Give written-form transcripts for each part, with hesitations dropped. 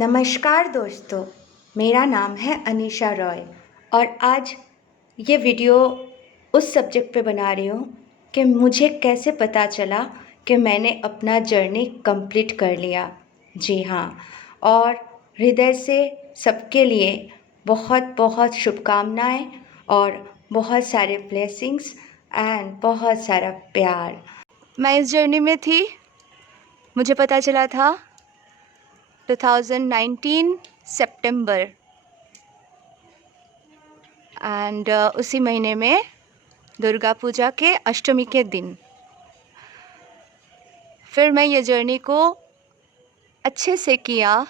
नमस्कार दोस्तों, मेरा नाम है अनीशा रॉय और आज ये वीडियो उस सब्जेक्ट पे बना रही हूँ कि मुझे कैसे पता चला कि मैंने अपना जर्नी कंप्लीट कर लिया। जी हाँ, और हृदय से सबके लिए बहुत बहुत शुभकामनाएं और बहुत सारे ब्लेसिंग्स एंड बहुत सारा प्यार। मैं इस जर्नी में थी, मुझे पता चला था 2019 सितंबर एंड उसी महीने में दुर्गा पूजा के अष्टमी के दिन। फिर मैं ये जर्नी को अच्छे से किया,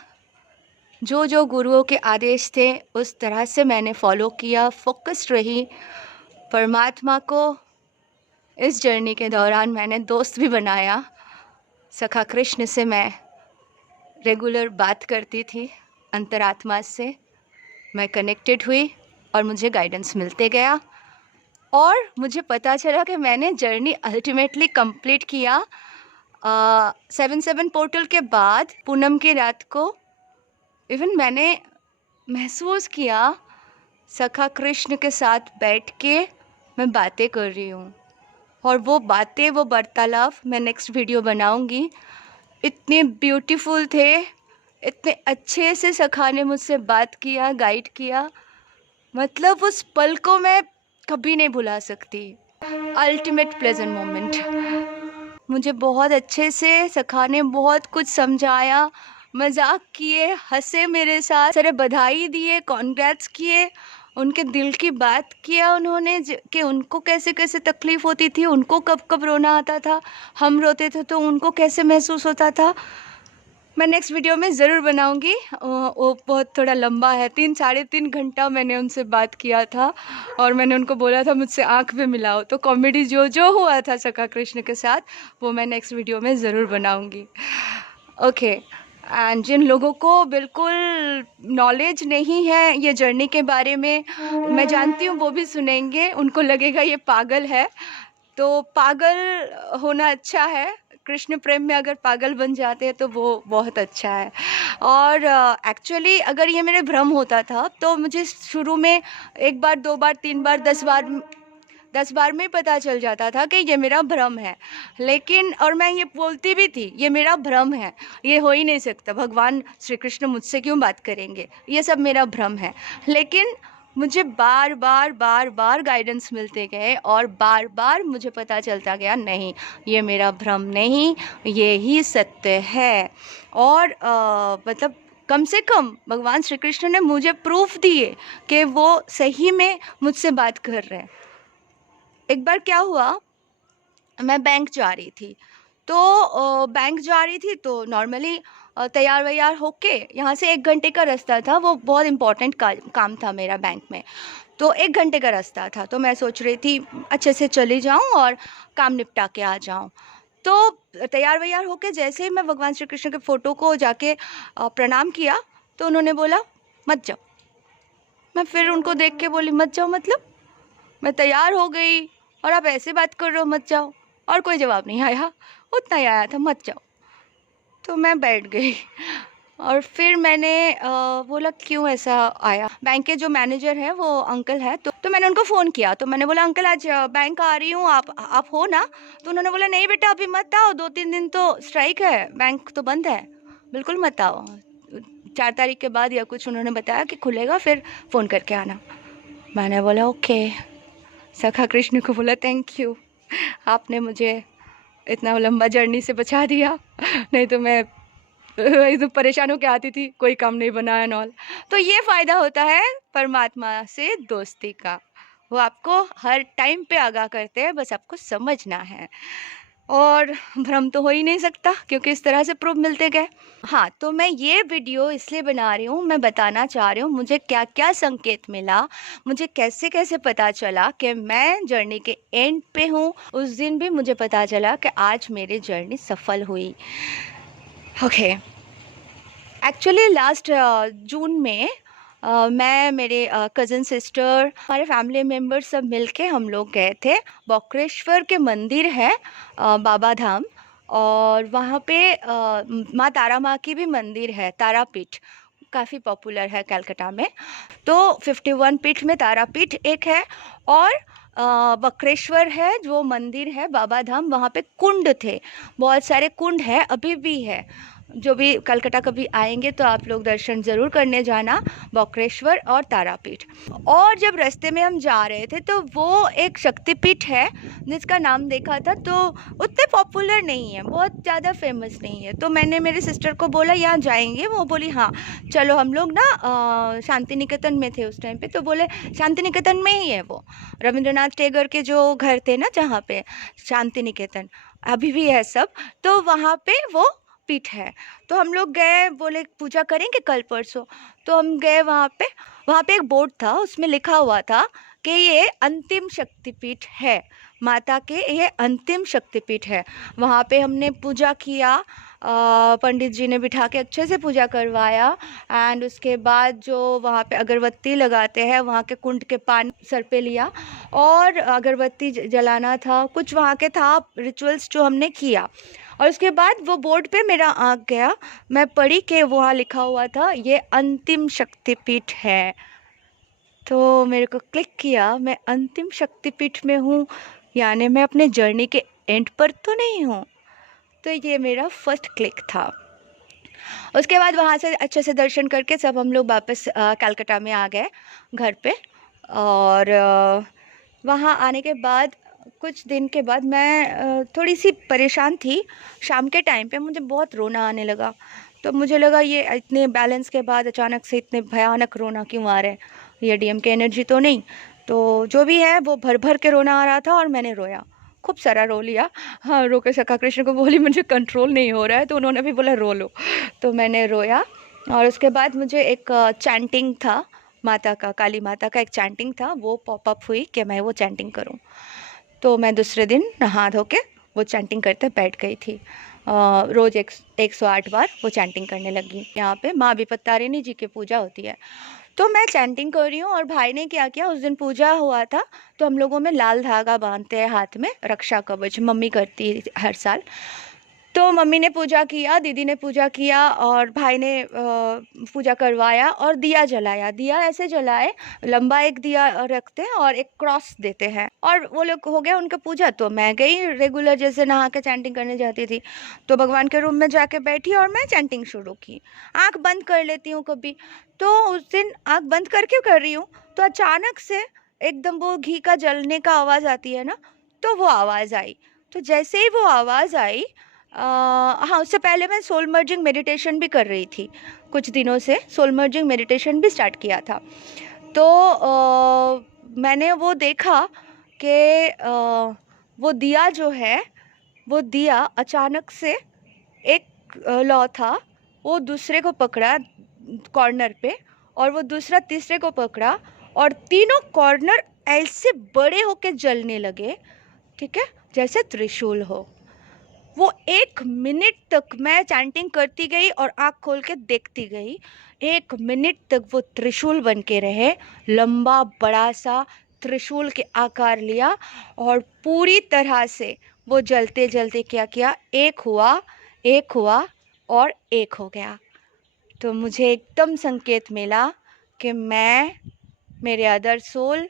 जो जो गुरुओं के आदेश थे उस तरह से मैंने फॉलो किया, फोकस्ड रही। परमात्मा को इस जर्नी के दौरान मैंने दोस्त भी बनाया। सखा कृष्ण से मैं रेगुलर बात करती थी, अंतरात्मा से मैं कनेक्टेड हुई और मुझे गाइडेंस मिलते गया और मुझे पता चला कि मैंने जर्नी अल्टीमेटली कंप्लीट किया। 7/7 पोर्टल के बाद पूनम की रात को इवन मैंने महसूस किया सखा कृष्ण के साथ बैठ के मैं बातें कर रही हूँ, और वो बातें, वो वार्तालाप मैं नेक्स्ट वीडियो बनाऊँगी। इतने ब्यूटीफुल थे, इतने अच्छे से सखा ने मुझसे बात किया, गाइड किया। मतलब उस पल को मैं कभी नहीं भुला सकती। Ultimate pleasant moment. मुझे बहुत अच्छे से सखा ने बहुत कुछ समझाया, मजाक किए, हंसे मेरे साथ, सारे बधाई दिए, कॉन्ग्रेट्स किए, उनके दिल की बात किया उन्होंने कि उनको कैसे कैसे तकलीफ़ होती थी, उनको कब कब रोना आता था, हम रोते थे तो उनको कैसे महसूस होता था। मैं नेक्स्ट वीडियो में ज़रूर बनाऊंगी। वो बहुत थोड़ा लंबा है, 3-3.5 घंटा मैंने उनसे बात किया था और मैंने उनको बोला था मुझसे आँख भी मिलाओ। तो कॉमेडी जो जो हुआ था सखा कृष्ण के साथ वो मैं नेक्स्ट वीडियो में ज़रूर बनाऊंगी। ओके, एंड जिन लोगों को बिल्कुल नॉलेज नहीं है ये जर्नी के बारे में, मैं जानती हूँ वो भी सुनेंगे, उनको लगेगा ये पागल है। तो पागल होना अच्छा है, कृष्ण प्रेम में अगर पागल बन जाते हैं तो वो बहुत अच्छा है। और एक्चुअली अगर ये मेरे भ्रम होता था तो मुझे शुरू में 1 बार, 2 बार, 3 बार, 10 बार में पता चल जाता था कि ये मेरा भ्रम है। लेकिन और मैं ये बोलती भी थी ये मेरा भ्रम है, ये हो ही नहीं सकता, भगवान श्री कृष्ण मुझसे क्यों बात करेंगे, ये सब मेरा भ्रम है। लेकिन मुझे बार बार बार बार गाइडेंस मिलते गए और बार बार मुझे पता चलता गया नहीं, ये मेरा भ्रम नहीं, ये ही सत्य है। और मतलब कम से कम भगवान श्री कृष्ण ने मुझे प्रूफ दिए कि वो सही में मुझसे बात कर रहे हैं। एक बार क्या हुआ, मैं बैंक जा रही थी तो नॉर्मली तैयार वैयार होके यहाँ से 1 घंटे का रास्ता था, वो बहुत इम्पोर्टेंट काम था मेरा बैंक में, तो 1 घंटे का रास्ता था। तो मैं सोच रही थी अच्छे से चली जाऊँ और काम निपटा के आ जाऊँ। तो तैयार वैयार होके जैसे ही मैं भगवान श्री कृष्ण के फ़ोटो को जाके प्रणाम किया तो उन्होंने बोला मत जाओ। मैं फिर उनको देख के बोली मत जाओ मतलब, मैं तैयार हो गई और आप ऐसे बात कर रहे हो मत जाओ, और कोई जवाब नहीं आया, उतना ही आया था मत जाओ। तो मैं बैठ गई और फिर मैंने बोला क्यों ऐसा आया। बैंक के जो मैनेजर है वो अंकल है, तो मैंने उनको फ़ोन किया, तो मैंने बोला अंकल आज बैंक आ रही हूँ, आप हो ना। तो उन्होंने बोला नहीं बेटा अभी मत आओ, 2-3 दिन तो स्ट्राइक है, बैंक तो बंद है, बिल्कुल मत आओ, 4 तारीख के बाद या कुछ उन्होंने बताया कि खुलेगा फिर फ़ोन करके आना। मैंने बोला ओके। सखा कृष्ण को बोला थैंक यू, आपने मुझे इतना लंबा जर्नी से बचा दिया, नहीं तो मैं एकदम परेशान होकर आती थी, कोई काम नहीं बना एंड ऑल। तो ये फ़ायदा होता है परमात्मा से दोस्ती का, वो आपको हर टाइम पे आगाह करते हैं, बस आपको समझना है। और भ्रम तो हो ही नहीं सकता क्योंकि इस तरह से प्रूफ मिलते गए। हाँ, तो मैं ये वीडियो इसलिए बना रही हूँ, मैं बताना चाह रही हूँ मुझे क्या क्या संकेत मिला, मुझे कैसे कैसे पता चला कि मैं जर्नी के एंड पे हूँ। उस दिन भी मुझे पता चला कि आज मेरी जर्नी सफल हुई। ओके, एक्चुअली लास्ट जून में मैं, मेरे कज़न सिस्टर, हमारे फैमिली मेम्बर सब मिलके हम लोग गए थे। बॉक्रेश्वर के मंदिर है बाबा धाम, और वहाँ पे माँ तारा माँ की भी मंदिर है, तारापीठ, काफ़ी पॉपुलर है कलकत्ता में। तो 51 पीठ में तारापीठ एक है, और बक्रेश्वर है जो मंदिर है, बाबा धाम, वहाँ पे कुंड थे, बहुत सारे कुंड है, अभी भी है। जो भी कलकत्ता कभी आएंगे तो आप लोग दर्शन ज़रूर करने जाना, बक्रेश्वर और तारापीठ। और जब रास्ते में हम जा रहे थे तो वो एक शक्तिपीठ है जिसका नाम देखा था, तो उतने पॉपुलर नहीं है, बहुत ज़्यादा फेमस नहीं है। तो मैंने मेरे सिस्टर को बोला यहाँ जाएंगे, वो बोली हाँ चलो। हम लोग ना शांति निकेतन में थे उस टाइम पे, तो बोले शांति निकेतन में ही है वो, रविंद्रनाथ टैगोर के जो घर थे ना जहाँ पे, शांति निकेतन अभी भी है सब, तो वहाँ पे वो पीठ है। तो हम लोग गए, बोले पूजा करेंगे कल परसों, तो हम गए वहाँ पे एक बोर्ड था, उसमें लिखा हुआ था कि ये अंतिम शक्तिपीठ है, माता के ये अंतिम शक्तिपीठ है। वहाँ पे हमने पूजा किया, पंडित जी ने बिठा के अच्छे से पूजा करवाया, एंड उसके बाद जो वहाँ पे अगरबत्ती लगाते हैं, वहाँ के कुंड के पानी सर पे लिया और अगरबत्ती जलाना था, कुछ वहाँ के था रिचुअल्स जो हमने किया। और उसके बाद वो बोर्ड पे मेरा आँख गया, मैं पढ़ी कि वहाँ लिखा हुआ था ये अंतिम शक्तिपीठ है। तो मेरे को क्लिक किया, मैं अंतिम शक्तिपीठ में हूँ, यानी मैं अपने जर्नी के एंड पर तो नहीं हूँ। तो ये मेरा फर्स्ट क्लिक था। उसके बाद वहाँ से अच्छे से दर्शन करके सब हम लोग वापस कलकत्ता में आ गए घर पे। और वहाँ आने के बाद कुछ दिन के बाद मैं थोड़ी सी परेशान थी। शाम के टाइम पे मुझे बहुत रोना आने लगा, तो मुझे लगा ये इतने बैलेंस के बाद अचानक से इतने भयानक रोना क्यों आ रहे हैं, ये डीएम के एनर्जी तो नहीं। तो जो भी है वो भर भर के रोना आ रहा था और मैंने रोया, खूब सारा रो लिया। हाँ, रो के सखा कृष्ण को बोली मुझे कंट्रोल नहीं हो रहा है, तो उन्होंने भी बोला रो लो, तो मैंने रोया। और उसके बाद मुझे एक चैंटिंग था माता का, काली माता का एक चैंटिंग था, वो पॉपअप हुई कि मैं वो चैंटिंग करूं। तो मैं दूसरे दिन नहा धो के वो चैंटिंग करते बैठ गई थी। रोज़ 108 बार वो चैंटिंग करने लगी। यहाँ पे माँ विपत्तारिणी जी की पूजा होती है, तो मैं चैंटिंग कर रही हूँ। और भाई ने क्या किया, उस दिन पूजा हुआ था तो हम लोगों में लाल धागा बांधते हैं हाथ में, रक्षा कवच, मम्मी करती है हर साल। तो मम्मी ने पूजा किया, दीदी ने पूजा किया और भाई ने पूजा करवाया और दिया जलाया। दिया ऐसे जलाए, लंबा एक दिया रखते हैं और एक क्रॉस देते हैं, और वो लोग हो गया उनका पूजा। तो मैं गई रेगुलर जैसे नहा के चैंटिंग करने जाती थी, तो भगवान के रूम में जाके बैठी और मैं चैंटिंग शुरू की। आँख बंद कर लेती हूँ कभी, तो उस दिन आँख बंद करके कर रही हूँ, तो अचानक से एकदम वो घी का जलने का आवाज़ आती है ना, तो वो आवाज़ आई। तो जैसे ही वो आवाज़ आई, हाँ, उससे पहले मैं सोल मर्जिंग मेडिटेशन भी कर रही थी, कुछ दिनों से सोल मर्जिंग मेडिटेशन भी स्टार्ट किया था। तो मैंने वो देखा कि वो दिया जो है, वो दिया अचानक से एक लौ था, वो दूसरे को पकड़ा कॉर्नर पे, और वो दूसरा तीसरे को पकड़ा, और तीनों कॉर्नर ऐसे बड़े होके जलने लगे, ठीक है, जैसे त्रिशूल हो। वो 1 मिनट तक मैं चैंटिंग करती गई और आँख खोल के देखती गई। 1 मिनट तक वो त्रिशूल बन के रहे, लंबा बड़ा सा त्रिशूल के आकार लिया, और पूरी तरह से वो जलते जलते क्या किया, एक हुआ और एक हो गया। तो मुझे एकदम संकेत मिला कि मैं, मेरे अदर सोल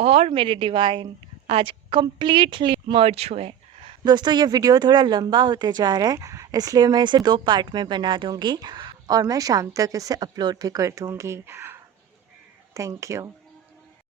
और मेरे डिवाइन आज कंप्लीटली मर्ज हुए। दोस्तों, ये वीडियो थोड़ा लंबा होते जा रहा है, इसलिए मैं इसे 2 पार्ट में बना दूंगी और मैं शाम तक इसे अपलोड भी कर दूंगी। Thank you.